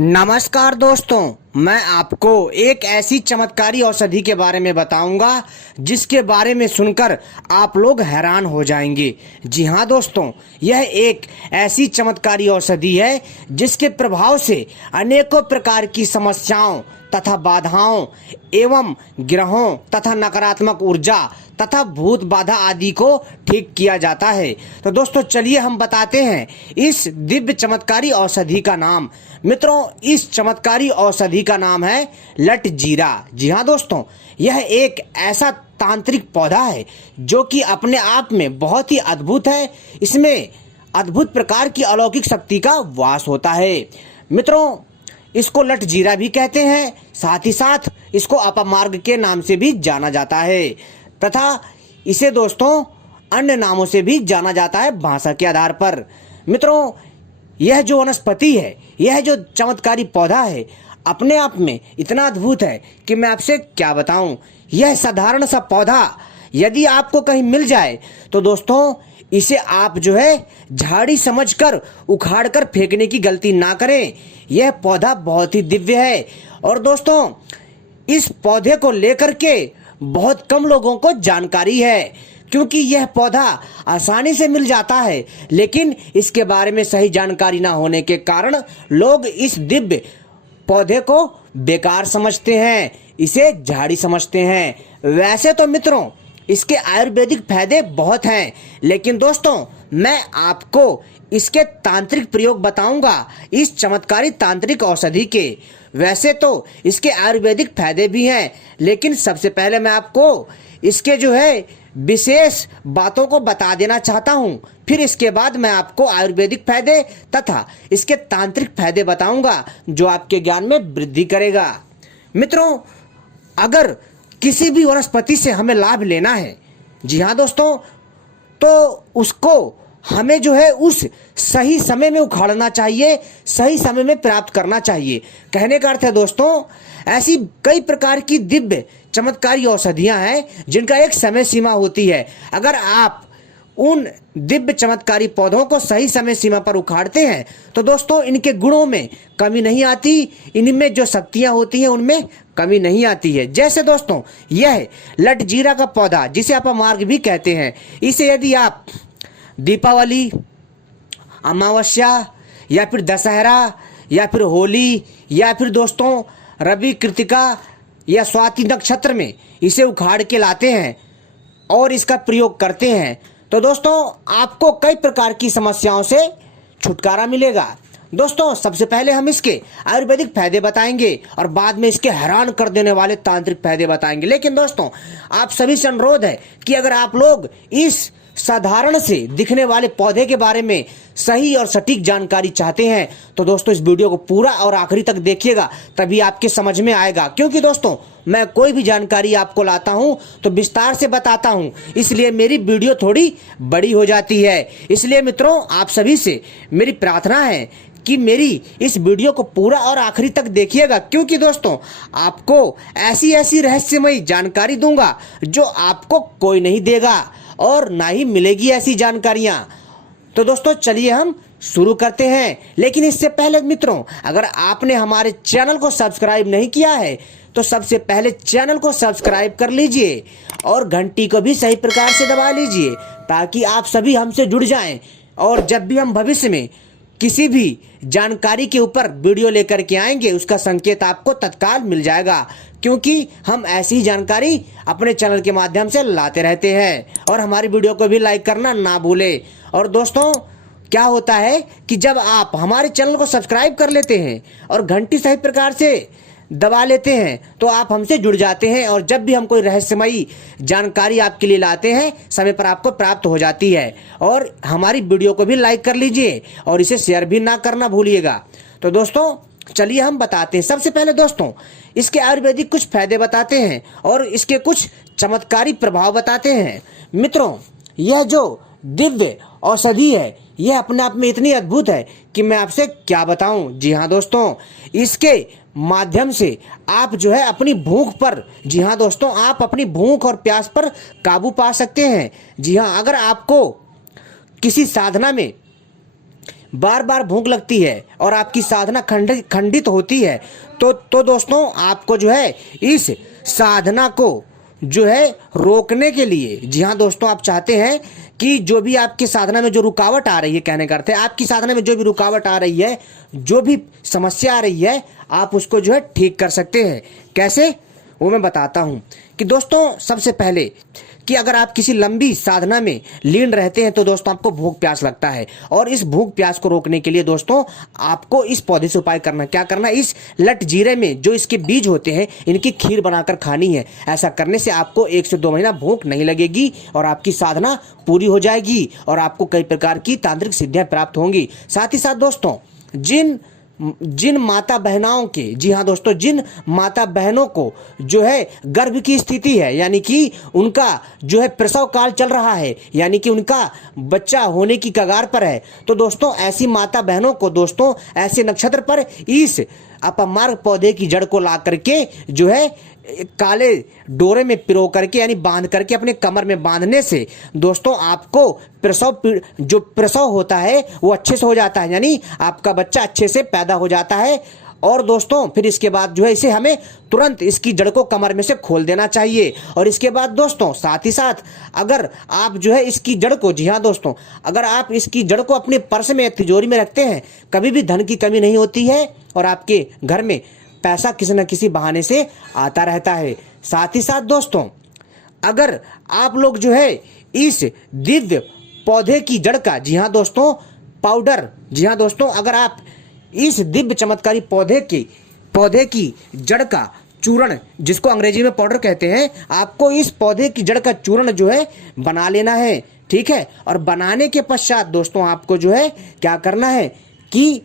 नमस्कार दोस्तों, मैं आपको एक ऐसी चमत्कारी औषधि के बारे में बताऊंगा जिसके बारे में सुनकर आप लोग हैरान हो जाएंगे। जी हाँ दोस्तों, यह एक ऐसी चमत्कारी औषधि है जिसके प्रभाव से अनेकों प्रकार की समस्याओं तथा बाधाओं एवं ग्रहों तथा नकारात्मक ऊर्जा तथा भूत बाधा आदि को ठीक किया जाता है। तो दोस्तों चलिए हम बताते हैं इस दिव्य चमत्कारी औषधि का नाम। मित्रों, इस चमत्कारी औषधि का नाम है लटजीरा। जी हाँ दोस्तों, यह एक ऐसा तांत्रिक पौधा है जो कि अपने आप में बहुत ही अद्भुत है। इसमें अद्भुत प्रकार की अलौकिक शक्ति का वास होता है। मित्रों, इसको लटजीरा भी कहते हैं, साथ ही साथ इसको अपमार्ग के नाम से भी जाना जाता है तथा इसे दोस्तों अन्य नामों से भी जाना जाता है भाषा के आधार पर। मित्रों, यह जो वनस्पति है, यह जो चमत्कारी पौधा है, अपने आप में इतना अद्भुत है कि मैं आपसे क्या बताऊं। यह साधारण सा पौधा यदि आपको कहीं मिल जाए तो दोस्तों इसे आप जो है झाड़ी समझकर उखाड़कर फेंकने की गलती ना करें। यह पौधा बहुत ही दिव्य है और दोस्तों इस पौधे को लेकर के बहुत कम लोगों को जानकारी है, क्योंकि यह पौधा आसानी से मिल जाता है, लेकिन इसके बारे में सही जानकारी ना होने के कारण लोग इस दिव्य पौधे को बेकार समझते हैं, इसे झाड़ी समझते हैं। वैसे तो मित्रों इसके आयुर्वेदिक फायदे बहुत हैं, लेकिन दोस्तों मैं आपको इसके तांत्रिक प्रयोग बताऊंगा इस चमत्कारी तांत्रिक औषधि के। वैसे तो इसके आयुर्वेदिक फायदे भी हैं, लेकिन सबसे पहले मैं आपको इसके जो है विशेष बातों को बता देना चाहता हूं। फिर इसके बाद मैं आपको आयुर्वेदिक फायदे तथा इसके तांत्रिक फायदे बताऊंगा जो आपके ज्ञान में वृद्धि करेगा। मित्रों, अगर किसी भी वनस्पति से हमें लाभ लेना है, जी हाँ दोस्तों, तो उसको हमें जो है उस सही समय में उखाड़ना चाहिए, सही समय में प्राप्त करना चाहिए। कहने का अर्थ है दोस्तों, ऐसी कई प्रकार की दिव्य चमत्कारी औषधियां हैं जिनका एक समय सीमा होती है। अगर आप उन दिव्य चमत्कारी पौधों को सही समय सीमा पर उखाड़ते हैं तो दोस्तों इनके गुणों में कमी नहीं आती, इनमें जो शक्तियां होती हैं उनमें कमी नहीं आती है। जैसे दोस्तों यह लटजीरा का पौधा, जिसे अपमार्ग भी कहते हैं, इसे यदि आप दीपावली, अमावस्या या फिर दशहरा या फिर होली या फिर दोस्तों रवि कृतिका या स्वाति नक्षत्र में इसे उखाड़ के लाते हैं और इसका प्रयोग करते हैं तो दोस्तों आपको कई प्रकार की समस्याओं से छुटकारा मिलेगा। दोस्तों सबसे पहले हम इसके आयुर्वेदिक फायदे बताएंगे और बाद में इसके हैरान कर देने वाले तांत्रिक फायदे बताएंगे। लेकिन दोस्तों आप सभी से अनुरोध है कि अगर आप लोग इस साधारण से दिखने वाले पौधे के बारे में सही और सटीक जानकारी चाहते हैं तो दोस्तों इस वीडियो को पूरा और आखिरी तक देखिएगा, तभी आपके समझ में आएगा। क्योंकि दोस्तों मैं कोई भी जानकारी आपको लाता हूं तो विस्तार से बताता हूं, इसलिए मेरी वीडियो थोड़ी बड़ी हो जाती है। इसलिए मित्रों आप सभी से मेरी प्रार्थना है कि मेरी इस वीडियो को पूरा और आखिरी तक देखिएगा, क्योंकि दोस्तों आपको ऐसी ऐसी रहस्यमयी जानकारी दूंगा जो आपको कोई नहीं देगा और ना ही मिलेगी ऐसी जानकारियां। तो दोस्तों चलिए हम शुरू करते हैं। लेकिन इससे पहले मित्रों, अगर आपने हमारे चैनल को सब्सक्राइब नहीं किया है तो सबसे पहले चैनल को सब्सक्राइब कर लीजिए और घंटी को भी सही प्रकार से दबा लीजिए, ताकि आप सभी हमसे जुड़ जाएं और जब भी हम भविष्य में किसी भी जानकारी के ऊपर वीडियो लेकर के आएंगे उसका संकेत आपको तत्काल मिल जाएगा, क्योंकि हम ऐसी ही जानकारी अपने चैनल के माध्यम से लाते रहते हैं। और हमारी वीडियो को भी लाइक करना ना भूलें। और दोस्तों क्या होता है कि जब आप हमारे चैनल को सब्सक्राइब कर लेते हैं और घंटी सही प्रकार से दबा लेते हैं तो आप हमसे जुड़ जाते हैं और जब भी हम कोई रहस्यमयी जानकारी आपके लिए लाते हैं समय पर आपको प्राप्त हो जाती है। और हमारी वीडियो को भी लाइक कर लीजिए और इसे शेयर भी ना करना भूलिएगा। तो दोस्तों चलिए हम बताते हैं। सबसे पहले दोस्तों इसके आयुर्वेदिक कुछ फायदे बताते हैं और इसके कुछ चमत्कारी प्रभाव बताते हैं। मित्रों यह जो दिव्य औषधि है यह अपने आप में इतनी अद्भुत है कि मैं आपसे क्या बताऊं। जी हाँ दोस्तों, इसके माध्यम से आप जो है अपनी भूख पर, जी हाँ दोस्तों, आप अपनी भूख और प्यास पर काबू पा सकते हैं। जी हाँ, अगर आपको किसी साधना में बार बार भूख लगती है और आपकी साधना खंडित होती है, तो दोस्तों आपको जो है इस साधना को जो है रोकने के लिए, जी हाँ दोस्तों, आप चाहते हैं कि जो भी आपकी साधना में जो रुकावट आ रही है, कहने का अर्थ है आपकी साधना में जो भी रुकावट आ रही है, जो भी समस्या आ रही है, आप उसको जो है ठीक कर सकते हैं। कैसे, वो मैं बताता हूं कि दोस्तों सबसे पहले कि अगर आप किसी लंबी साधना में लीन रहते हैं तो दोस्तों आपको भूख प्यास लगता है, और इस भूख प्यास को रोकने के लिए दोस्तों आपको इस पौधे से उपाय करना, क्या करना, इस लट जीरे में जो इसके बीज होते हैं इनकी खीर बनाकर खानी है। ऐसा करने से आपको 1 से 2 महीना भूख नहीं लगेगी और आपकी साधना पूरी हो जाएगी और आपको कई प्रकार की तांत्रिक सिद्धियां प्राप्त होंगी। साथ ही साथ दोस्तों जिन माता बहनाओं के, जी हाँ दोस्तों, जिन माता बहनों को जो है गर्भ की स्थिति है, यानी कि उनका जो है प्रसव काल चल रहा है, यानी कि उनका बच्चा होने की कगार पर है, तो दोस्तों ऐसी माता बहनों को दोस्तों ऐसे नक्षत्र पर इस अपमार्ग पौधे की जड़ को ला करके जो है काले डोरे में पिरो करके, यानी बांध करके अपने कमर में बांधने से दोस्तों आपको जो प्रसव होता है वो अच्छे से हो जाता है, यानी आपका बच्चा अच्छे से पैदा हो जाता है। और दोस्तों फिर इसके बाद जो है इसे हमें तुरंत इसकी जड़ को कमर में से खोल देना चाहिए। और इसके बाद दोस्तों साथ ही साथ अगर आप जो है इसकी जड़ को, जी हाँ दोस्तों, अगर आप इसकी जड़ को अपने पर्स में, तिजोरी में रखते हैं, कभी भी धन की कमी नहीं होती है और आपके घर में पैसा किसी न किसी बहाने से आता रहता है। साथ ही साथ दोस्तों अगर आप लोग जो है इस दिव्य पौधे की जड़ का, जी हाँ दोस्तों, पाउडर, जी हाँ दोस्तों, अगर आप इस दिव्य चमत्कारी पौधे की जड़ का चूर्ण, जिसको अंग्रेजी में पाउडर कहते हैं, आपको इस पौधे की जड़ का चूर्ण जो है बना लेना है, ठीक है। और बनाने के पश्चात दोस्तों आपको जो है क्या करना है कि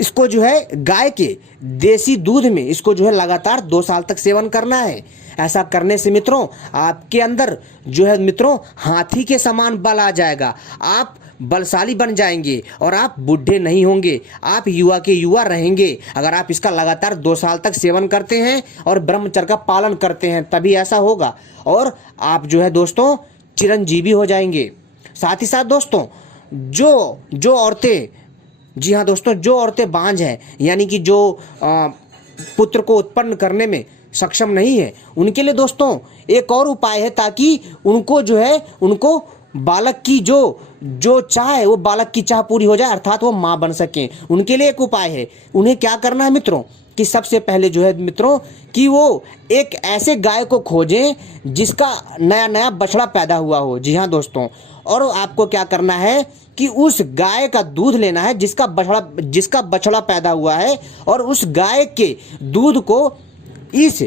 इसको जो है गाय के देसी दूध में इसको जो है लगातार 2 साल तक सेवन करना है। ऐसा करने से मित्रों आपके अंदर जो है मित्रों हाथी के समान बल आ जाएगा, आप बलशाली बन जाएंगे और आप बूढ़े नहीं होंगे, आप युवा के युवा रहेंगे। अगर आप इसका लगातार 2 साल तक सेवन करते हैं और ब्रह्मचर्य का पालन करते हैं तभी ऐसा होगा, और आप जो है दोस्तों चिरंजीवी हो जाएंगे। साथ ही साथ दोस्तों जो औरतें, जी हाँ दोस्तों, जो औरतें बांझ हैं, यानी कि जो पुत्र को उत्पन्न करने में सक्षम नहीं है, उनके लिए दोस्तों एक और उपाय है, ताकि उनको जो है उनको बालक की जो चाह है वो बालक की चाह पूरी हो जाए, अर्थात वो माँ बन सकें। उनके लिए एक उपाय है, उन्हें क्या करना है मित्रों कि सबसे पहले जो है मित्रों कि वो एक ऐसे गाय को खोजें जिसका नया नया बछड़ा पैदा हुआ हो, जी हाँ दोस्तों, और आपको क्या करना है कि उस गाय का दूध लेना है जिसका बछड़ा पैदा हुआ है, और उस गाय के दूध को इस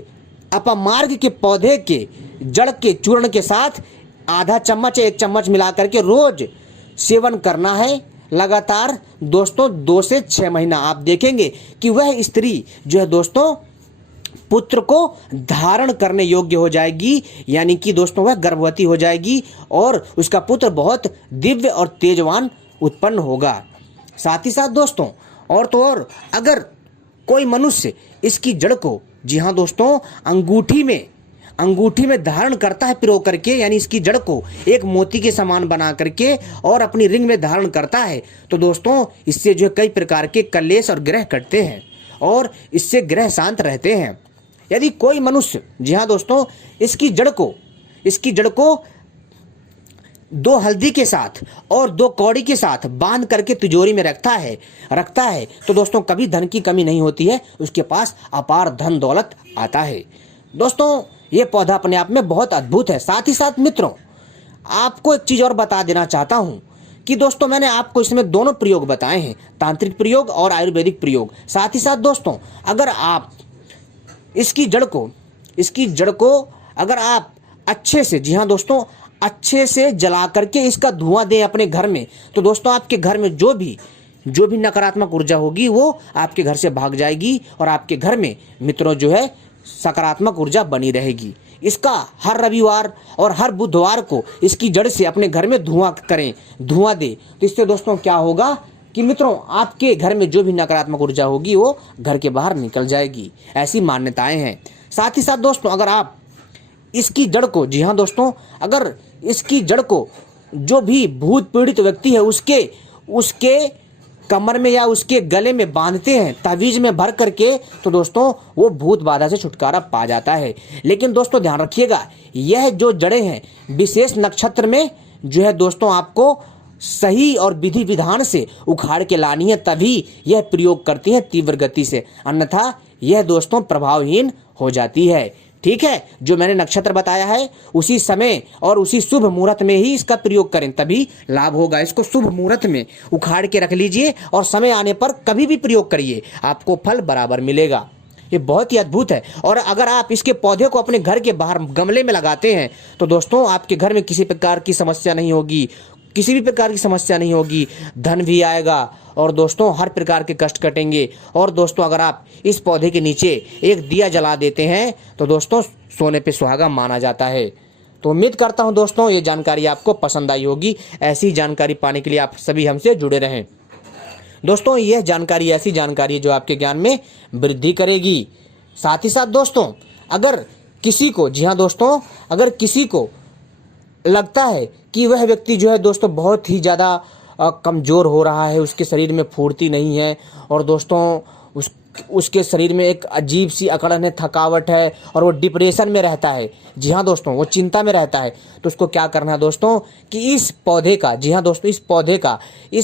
अपमार्ग के पौधे के जड़ के चूर्ण के साथ आधा चम्मच 1 चम्मच मिला करके रोज सेवन करना है लगातार दोस्तों 2 से 6 महीना। आप देखेंगे कि वह स्त्री जो है दोस्तों पुत्र को धारण करने योग्य हो जाएगी, यानी कि दोस्तों वह गर्भवती हो जाएगी और उसका पुत्र बहुत दिव्य और तेजवान उत्पन्न होगा। साथ ही साथ दोस्तों और तो और अगर कोई मनुष्य इसकी जड़ को, जी हाँ दोस्तों, अंगूठी में धारण करता है पिरो करके, यानी इसकी जड़ को एक मोती के समान बना करके और अपनी रिंग में धारण करता है, तो दोस्तों इससे जो है कई प्रकार के कलेश और ग्रह कटते हैं और इससे ग्रह शांत रहते हैं। यदि कोई मनुष्य, जी हाँ दोस्तों, इसकी जड़ को 2 हल्दी के साथ और 2 कौड़ी के साथ बांध करके तिजोरी में रखता है तो दोस्तों कभी धन की कमी नहीं होती है, उसके पास अपार धन दौलत आता है। दोस्तों ये पौधा अपने आप में बहुत अद्भुत है। साथ ही साथ मित्रों आपको एक चीज और बता देना चाहता हूं कि दोस्तों मैंने आपको इसमें दोनों प्रयोग बताए हैं, तांत्रिक प्रयोग और आयुर्वेदिक प्रयोग। साथ ही साथ दोस्तों अगर आप इसकी जड़ को अगर आप अच्छे से, जी हाँ दोस्तों, अच्छे से जला करके इसका धुआं दें अपने घर में, तो दोस्तों आपके घर में जो भी नकारात्मक ऊर्जा होगी वो आपके घर से भाग जाएगी और आपके घर में मित्रों जो है सकारात्मक ऊर्जा बनी रहेगी। इसका हर रविवार और हर बुधवार को इसकी जड़ से अपने घर में धुआं दें, तो इससे दोस्तों क्या होगा कि मित्रों आपके घर में जो भी नकारात्मक ऊर्जा होगी वो घर के बाहर निकल जाएगी। ऐसी मान्यताएं हैं। साथ ही साथ दोस्तों अगर आप इसकी जड़ को, जी हाँ दोस्तों, अगर इसकी जड़ को जो भी भूत पीड़ित व्यक्ति है उसके कमर में या उसके गले में बांधते हैं तावीज में भर करके, तो दोस्तों वो भूत बाधा से छुटकारा पा जाता है। लेकिन दोस्तों ध्यान रखिएगा, यह जो जड़ें हैं विशेष नक्षत्र में जो है दोस्तों आपको सही और विधि विधान से उखाड़ के लानी है, तभी यह प्रयोग करती है तीव्र गति से, अन्यथा यह दोस्तों प्रभावहीन हो जाती है। ठीक है, जो मैंने नक्षत्र बताया है उसी समय और उसी शुभ मुहूर्त में ही इसका प्रयोग करें, तभी लाभ होगा। इसको शुभ मुहूर्त में उखाड़ के रख लीजिए और समय आने पर कभी भी प्रयोग करिए, आपको फल बराबर मिलेगा। ये बहुत ही अद्भुत है। और अगर आप इसके पौधे को अपने घर के बाहर गमले में लगाते हैं तो दोस्तों आपके घर में किसी प्रकार की समस्या नहीं होगी, किसी भी प्रकार की समस्या नहीं होगी, धन भी आएगा और दोस्तों हर प्रकार के कष्ट कटेंगे। और दोस्तों अगर आप इस पौधे के नीचे एक दिया जला देते हैं तो दोस्तों सोने पे सुहागा माना जाता है। तो उम्मीद करता हूं दोस्तों ये जानकारी आपको पसंद आई होगी। ऐसी जानकारी पाने के लिए आप सभी हमसे जुड़े रहें। दोस्तों यह जानकारी ऐसी जानकारी है जो आपके ज्ञान में वृद्धि करेगी। साथ ही साथ दोस्तों अगर किसी को, जी हाँ दोस्तों, अगर किसी को लगता है कि वह व्यक्ति जो है दोस्तों बहुत ही ज़्यादा कमज़ोर हो रहा है, उसके शरीर में फुर्ती नहीं है और दोस्तों उसके शरीर में एक अजीब सी अकड़न है, थकावट है और वो डिप्रेशन में रहता है, जी हाँ दोस्तों वो चिंता में रहता है, तो उसको क्या करना है दोस्तों कि इस पौधे का, जी हाँ दोस्तों इस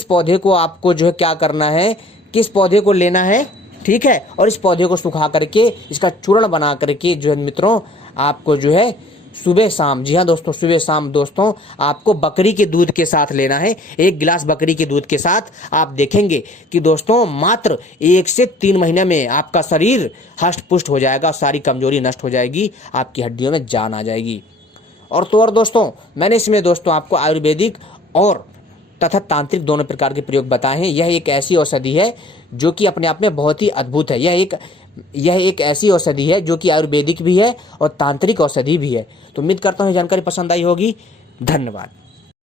पौधे को आपको जो है क्या करना है कि इस पौधे को लेना है, ठीक है, और इस पौधे को सुखा करके इसका चूर्ण बना करके जो है मित्रों आपको जो है सुबह शाम, जी हाँ दोस्तों सुबह शाम दोस्तों आपको बकरी के दूध के साथ लेना है। 1 गिलास बकरी के दूध के साथ आप देखेंगे कि दोस्तों मात्र 1 से 3 महीने में आपका शरीर हष्ट पुष्ट हो जाएगा, सारी कमजोरी नष्ट हो जाएगी, आपकी हड्डियों में जान आ जाएगी। और दोस्तों मैंने इसमें दोस्तों आपको आयुर्वेदिक और तथा तांत्रिक दोनों प्रकार के प्रयोग बताए हैं। यह एक ऐसी औषधि है जो कि अपने आप में बहुत ही अद्भुत है। यह एक ऐसी औषधि है जो कि आयुर्वेदिक भी है और तांत्रिक औषधि भी है। तो उम्मीद करता हूँ जानकारी पसंद आई होगी। धन्यवाद।